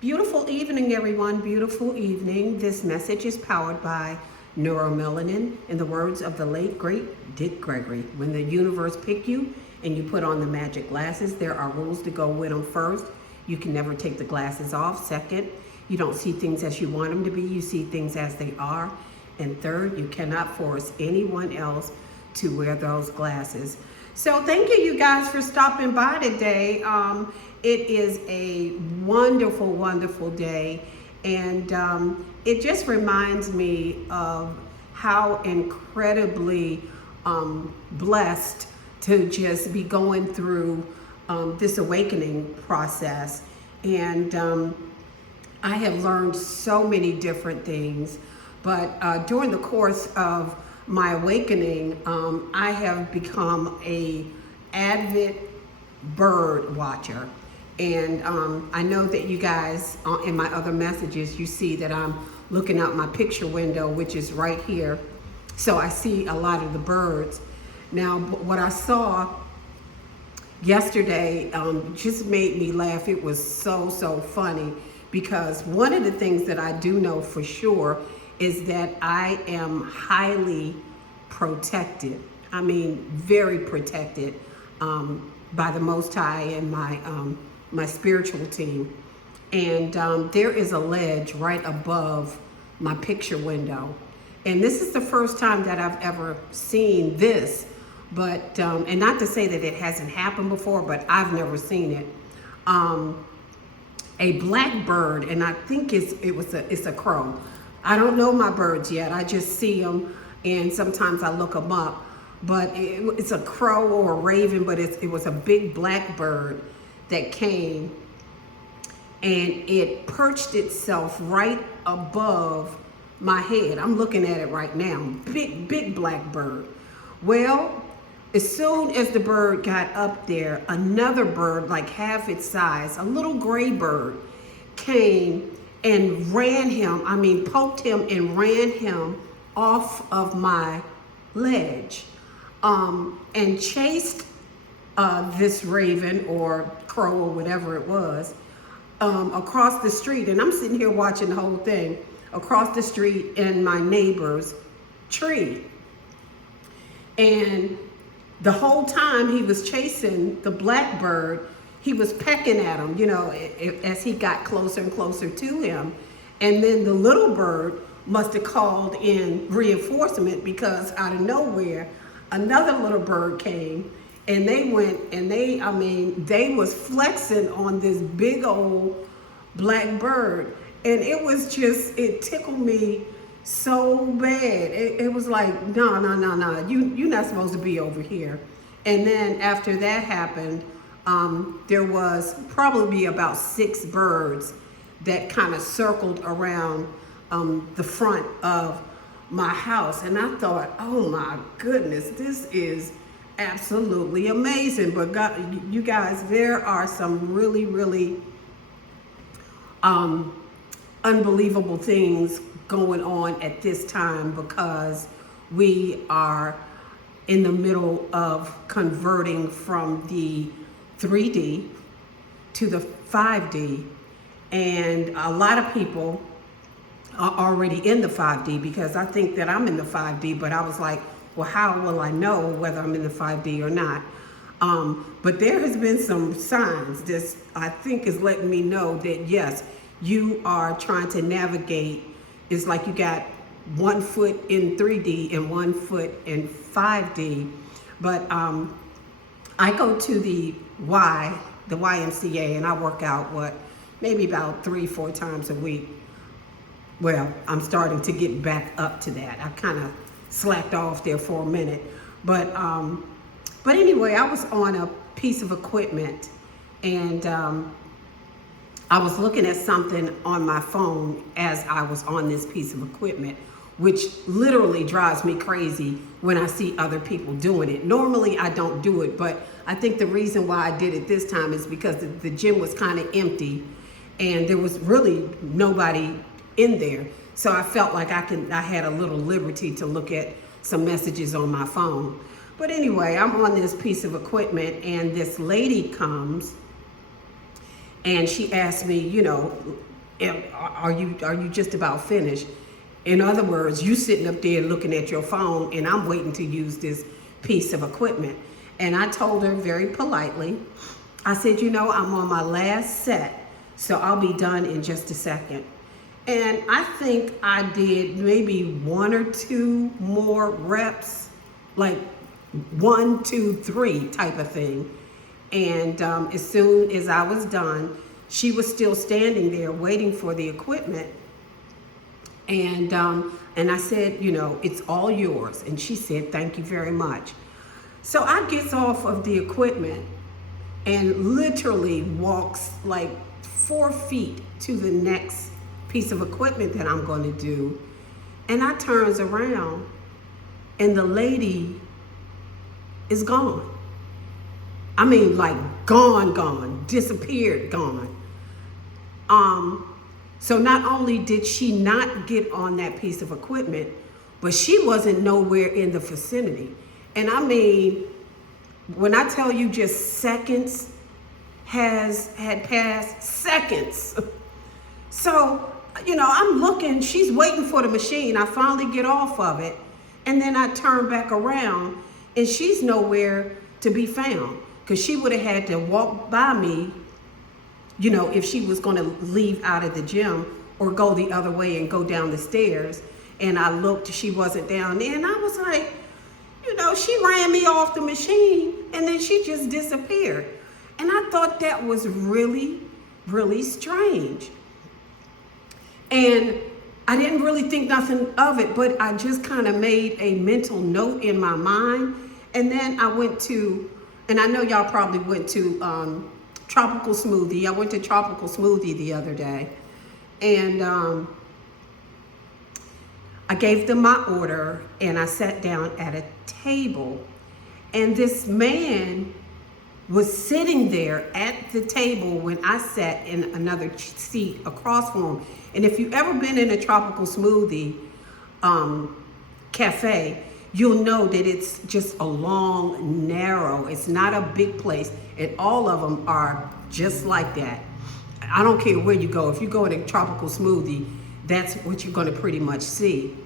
Beautiful evening, everyone. Beautiful evening. This message is powered by Neuromelanin. In the words of the late, great Dick Gregory, when the universe pick you and you put on the magic glasses, there are rules to go with them. First, you can never take the glasses off. Second, you don't see things as you want them to be. You see things as they are. And third, you cannot force anyone else to wear those glasses. So thank you guys for stopping by today. It is a wonderful, wonderful day. And it just reminds me of how incredibly blessed to just be going through this awakening process. And I have learned so many different things. But during the course of my awakening, I have become an avid bird watcher. And I know that you guys, in my other messages, you see that I'm looking out my picture window, which is right here. So I see a lot of the birds. Now, what I saw yesterday just made me laugh. It was so funny, because one of the things that I do know for sure is that I am highly protected. I mean, very protected by the Most High and my spiritual team. And there is a ledge right above my picture window. And this is the first time that I've ever seen this, but, and not to say that it hasn't happened before, but I've never seen it. A black bird, and I think it's a crow. I don't know my birds yet. I just see them, and sometimes I look them up. But it's a crow or a raven, but it was a big black bird that came, and it perched itself right above my head. I'm looking at it right now. Big black bird. Well, as soon as the bird got up there, another bird, like half its size, a little gray bird, came and ran him, poked him and ran him off of my ledge, and chased this raven or crow or whatever it was across the street. And I'm sitting here watching the whole thing across the street in my neighbor's tree. And the whole time he was chasing the blackbird, he was pecking at him, as he got closer and closer to him. And then the little bird must have called in reinforcement, because out of nowhere, another little bird came, and they went and they was flexing on this big old black bird. And it tickled me so bad. It was like, no, you're not supposed to be over here. And then after that happened, there was probably about 6 birds that kind of circled around the front of my house. And I thought, oh my goodness, this is absolutely amazing. But God, you guys, there are some really unbelievable things going on at this time, because we are in the middle of converting from the 3D to the 5D. And a lot of people are already in the 5D, because I think that I'm in the 5D, but I was like, well, how will I know whether I'm in the 5D or not? But there has been some signs. This, I think, is letting me know that yes, you are trying to navigate. It's like you got 1 foot in 3D and 1 foot in 5D. But I go to the YMCA, and I work out, maybe about 3-4 times a week. Well, I'm starting to get back up to that. I kind of slacked off there for a minute. But anyway, I was on a piece of equipment, and I was looking at something on my phone as I was on this piece of equipment, which literally drives me crazy when I see other people doing it. Normally I don't do it, but I think the reason why I did it this time is because the gym was kind of empty, and there was really nobody in there. So I felt like I had a little liberty to look at some messages on my phone. But anyway, I'm on this piece of equipment, and this lady comes, and she asked me, Are you just about finished? In other words, you sitting up there looking at your phone, and I'm waiting to use this piece of equipment. And I told her very politely, I said, you know, I'm on my last set, so I'll be done in just a second. And I think I did maybe 1 or 2 more reps, like 1, 2, 3 type of thing. And as soon as I was done, she was still standing there waiting for the equipment. And I said, you know, it's all yours. And she said, thank you very much. So I gets off of the equipment and literally walks like 4 feet to the next piece of equipment that I'm going to do. And I turns around and the lady is gone. I mean, like gone, disappeared, gone. So not only did she not get on that piece of equipment, but she wasn't nowhere in the vicinity. And I mean, when I tell you just seconds had passed, seconds. So, you know, I'm looking, she's waiting for the machine. I finally get off of it. And then I turn back around and she's nowhere to be found, because she would have had to walk by me, you know, if she was going to leave out of the gym or go the other way and go down the stairs. And I looked, she wasn't down there. And I was like, you know, she ran me off the machine and then she just disappeared. And I thought that was really, really strange. And I didn't really think nothing of it, but I just kind of made a mental note in my mind. And then I went to, and I know y'all probably went to Tropical Smoothie. I went to Tropical Smoothie the other day, and I gave them my order, and I sat down at a table, and this man was sitting there at the table when I sat in another seat across from him. And if you've ever been in a Tropical Smoothie cafe, you'll know that it's just a long, narrow, it's not a big place, and all of them are just like that. I don't care where you go. If you go in a Tropical Smoothie, that's what you're gonna pretty much see.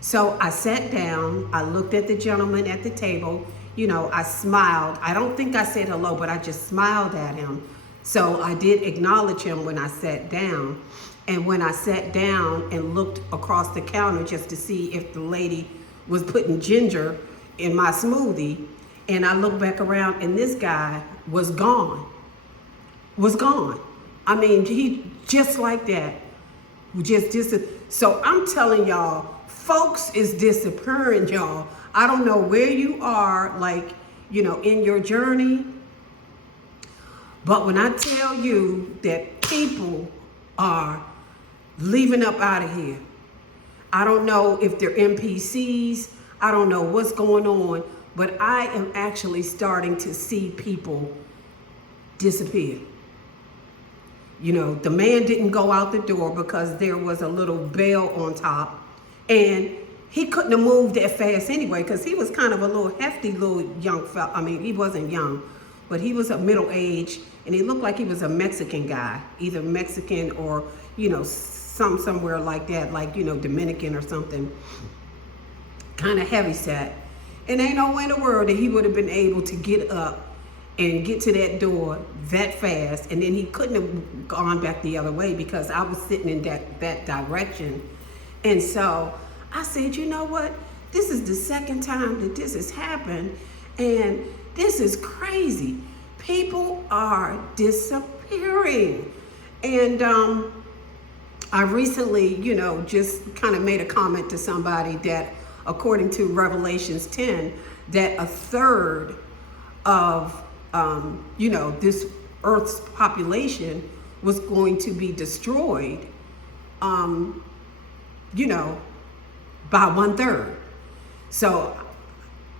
So I sat down, I looked at the gentleman at the table, you know, I smiled. I don't think I said hello, but I just smiled at him. So I did acknowledge him when I sat down. And when I sat down and looked across the counter just to see if the lady was putting ginger in my smoothie, and I looked back around and this guy was gone. I mean, he just like that, so I'm telling y'all, folks is disappearing, y'all. I don't know where you are, like, you know, in your journey, but when I tell you that people are leaving up out of here, I don't know if they're NPCs, I don't know what's going on, but I am actually starting to see people disappear. You know, the man didn't go out the door because there was a little bell on top, and he couldn't have moved that fast anyway, because he was kind of a little hefty little young fella. I mean, he wasn't young, but he was a middle age, and he looked like he was a Mexican guy, either Mexican or, you know, somewhere like that, like, you know, Dominican or something, kind of heavy set. And ain't no way in the world that he would have been able to get up and get to that door that fast, and then he couldn't have gone back the other way because I was sitting in that direction. And so I said, you know what? This is the second time that this has happened, and this is crazy. People are disappearing. And I recently, you know, just kind of made a comment to somebody that according to Revelations 10, that a third of, you know, this Earth's population was going to be destroyed, you know, by 1/3. So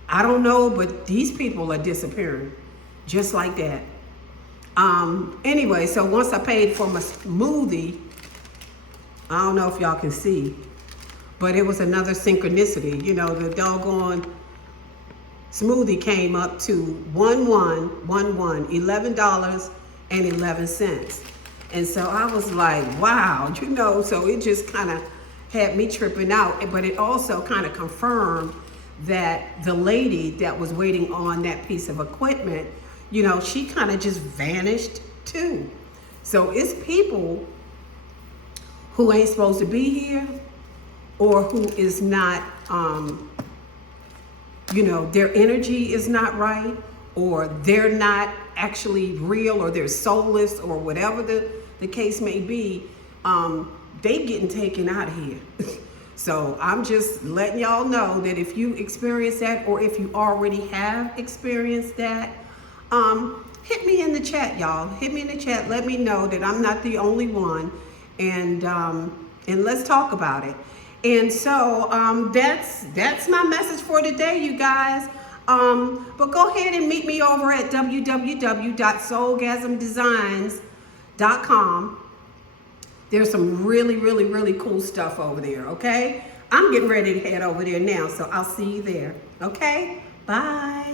I don't know, but these people are disappearing just like that. Anyway, so once I paid for my smoothie, I don't know if y'all can see, but it was another synchronicity. You know, the doggone smoothie came up to $11.11. And so I was like, wow, so it just kind of had me tripping out. But it also kind of confirmed that the lady that was waiting on that piece of equipment, she kind of just vanished too. So it's people who ain't supposed to be here, or who is not, their energy is not right, or they're not actually real, or they're soulless, or whatever the case may be. They getting taken out of here. So I'm just letting y'all know that if you experience that, or if you already have experienced that, hit me in the chat, y'all. Hit me in the chat. Let me know that I'm not the only one, and let's talk about it. And so that's my message for today, you guys. But go ahead and meet me over at www.soulgasmdesigns.com. There's some really, really, really cool stuff over there, okay? I'm getting ready to head over there now, so I'll see you there, okay? Bye.